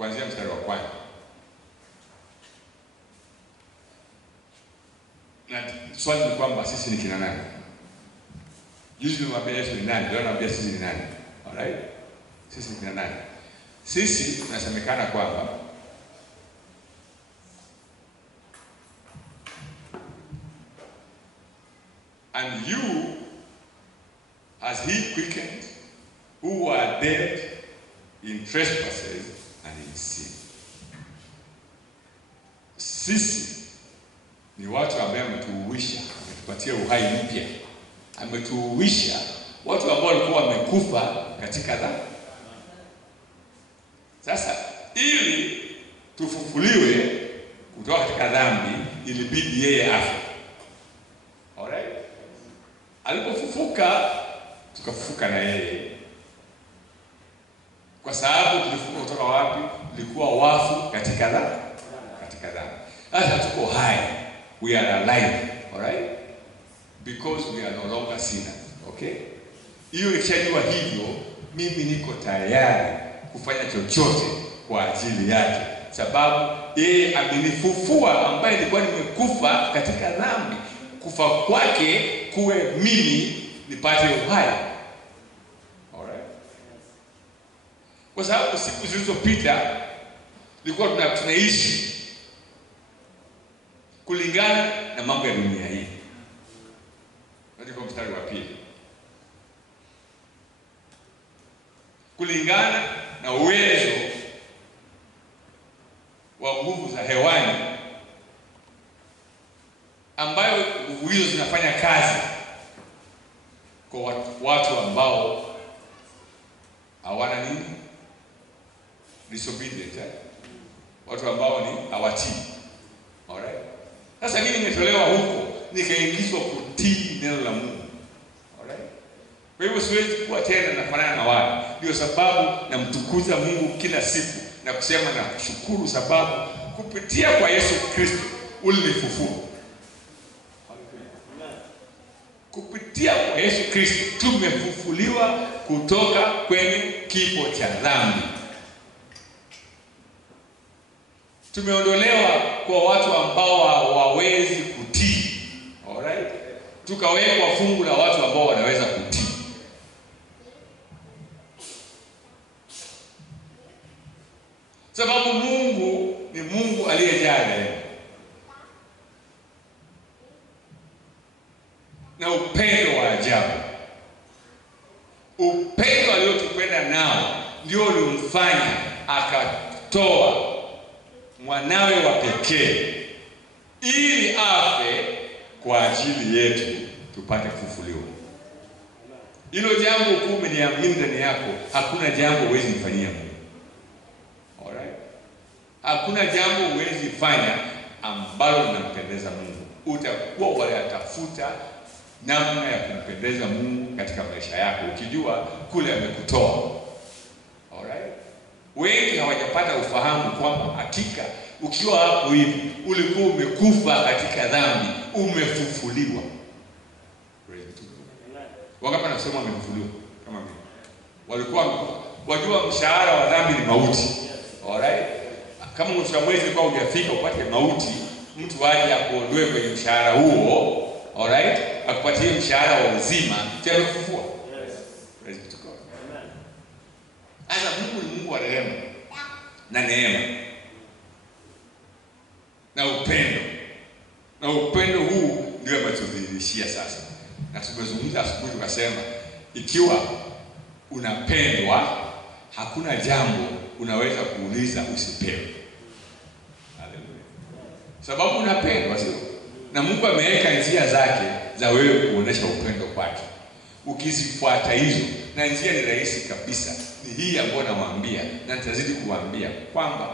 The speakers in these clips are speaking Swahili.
kuanzia mstari wa kwanza. Na swali ni kwamba sisi ni kina nani? Juzi niwaambia Yesu ni nani, leo naambia sisi ni nani. Alright? Sisi ni kina nani? Sisi tunasemekana kwamba and you has he quickened who were dead in trespasses and in sin. Sisi ni watu ambao ametuuisha, ametupatia uhai mpya. Ametuuisha watu ambao walikuwa wamekufa katika dhambi. Sasa ili tufufuliwe kutoka katika dhambi, ilibidi yeye afe. Alright? Alipofufuka tukafufuka na yeye. Kwa sababu tulifufuka kutoka wapi? Tulikuwa wafu katika dhambi. Sasa tuko hai. We are alive. Alright? Because we are no longer sinners. Okay? Hiyo ikishajua hivyo, mimi niko tayari kufanya chochote kwa ajili yake. Sababu yeye amenifufua ambaye nilikuwa nimekufa katika dhambi. Kufa kwake kuwe mimi nipate uhai. Alright? Kwa sababu siku zilizopita nilikuwa tunaishi kulingana na mambo ya dunia hii. Ndio mstari wa pili. Kulingana na uwezo wa nguvu za hewani ambayo nguvu hizo zinafanya kazi kwa watu ambao hawana nini? Disobedient. Watu ambao ni hawatii. Alright? Sasa mimi nimetolewa huko nikaingizwa kutii neno la Mungu. Alright? Kwa hivyo siwezi kuwa tena nafanana na wale. Ndio sababu namtukuza Mungu kila siku na kusema na kushukuru sababu kupitia kwa Yesu Kristo ulinifufua. Kupitia kwa Yesu Kristo tumefufuliwa kutoka kwenye kifo cha dhambi. Tumeondolewa kwa watu ambao hawawezi kutii. Alright? Tukawekwa fungu la watu ambao wanaweza kutii. Sababu Mungu ni Mungu aliyejaa rehema na upendo wa ajabu. Upendo aliotupenda nao ndio ulimfanya akatoa mwanawe wa pekee ili afe kwa ajili yetu tupate kufufuliwa. Hilo jambo kuu umeniamini ndani yako, hakuna jambo huwezi mfanyia Mungu. Alright? Hakuna jambo huwezi fanya ambalo linampendeza Mungu. Utakuwa unatafuta namna ya kumpendeza Mungu katika maisha yako ukijua kule amekutoa. Alright? Wengi hawajapata ufahamu kwamba hakika ukiwa hapo hivi ulikuwa umekufa katika dhambi, umefufuliwa. Wangapi wanasema wamefufuliwa kama mimi? Walikuwa wajua mshahara wa dhambi ni mauti. Alright? Kama mwisho wa mwezi kwa hujafika upate mauti, mtu aje akuondoe kwenye mshahara huo. Alright? Akupatie mshahara wa uzima, tena kufufua. Praise to God. Asa Mungu ni Mungu wa rehema na neema na upendo. Na upendo huu ndio ametudhihirishia sasa. Na tumezungumza asubuhi tukasema ikiwa unapendwa hakuna jambo unaweza kuuliza usipewe. Haleluya. Sababu unapendwa sio? Na Mungu ameweka njia zake za wewe kuonesha upendo kwake. Ukizifuata hizo, na njia ni rahisi kabisa. Ni hii ambayo nawaambia na nitazidi kuwaambia kwamba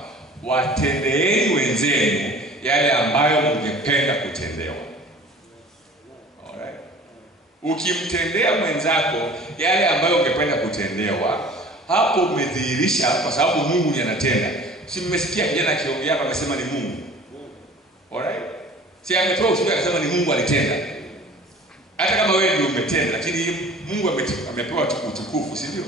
watendeeni wenzenu yale ambayo mngependa kutendewa. Alright? Ukimtendea mwenzako yale ambayo ungependa kutendewa, hapo umedhihirisha kwa sababu Mungu ndiye anatenda. Si mmesikia kijana akiongea hapa amesema ni Mungu. Alright? Si ametoa ushuhuda akasema ni Mungu alitenda. Hata kama wewe ndio umetenda, lakini Mungu amepewa utukufu, si ndio?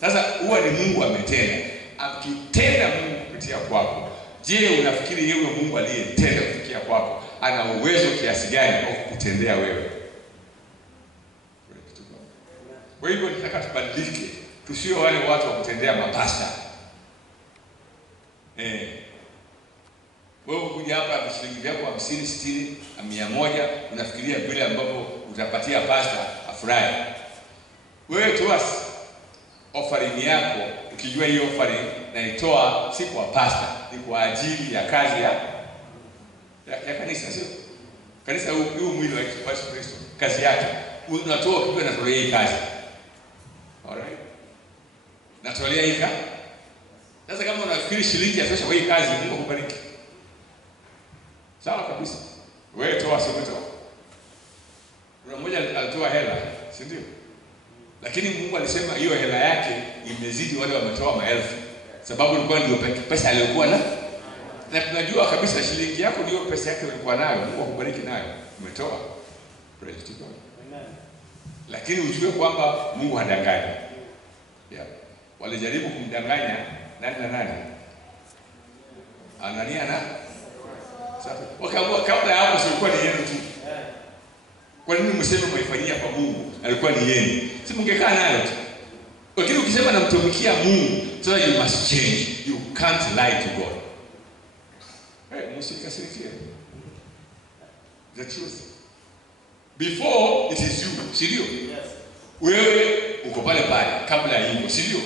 Sasa huwa ni Mungu ametenda. Akitenda Mungu kupitia kwako. Je, unafikiri yeye Mungu aliyetenda kufikia kwako ana uwezo kiasi gani wa kukutendea wewe? Kwa hivyo nataka tubadilike, tusiwe wale watu wa kutendea mapasta. Wewe kuja hapa na shilingi yako 50, 60, 100, unafikiria vile ambavyo utapatia pasta afurahi. Wewe toa offering yako ukijua hiyo offering naitoa si kwa pasta, ni kwa ajili ya kazi ya kanisa, sio? Kanisa huu mwili wa Yesu Kristo, kazi yake. Unatoa kitu na tolea hii kazi. Alright? Natolea hii kazi. Sasa kama unafikiri shilingi yatosha kwa hii kazi, Mungu akubariki. Sawa kabisa. Wewe toa sio toa. Kuna mmoja alitoa hela, si ndio? Lakini Mungu alisema hiyo hela yake imezidi wale wametoa maelfu. Sababu ilikuwa ndio pesa aliyokuwa na tunajua kabisa shilingi yako ndio pesa yake ulikuwa nayo. Mungu akubariki nayo. Umetoa. Praise to God. Amen. Lakini ujue kwamba Mungu hadanganyi. Yeah. Walijaribu kumdanganya nani? Anania na sasa wakaamua kabla ya hapo silikuwa ni yenu tu. Kwa nini mseme mwaifanyia kwa Mungu? Alikuwa ni yenu. Si mungekaa nayo tu. Lakini ukisema namtumikia Mungu, so you must change. You can't lie to God. Msikasirikie. The truth. Before it is you, si ndio? Yes. Wewe uko pale kabla ya hivyo, si ndio?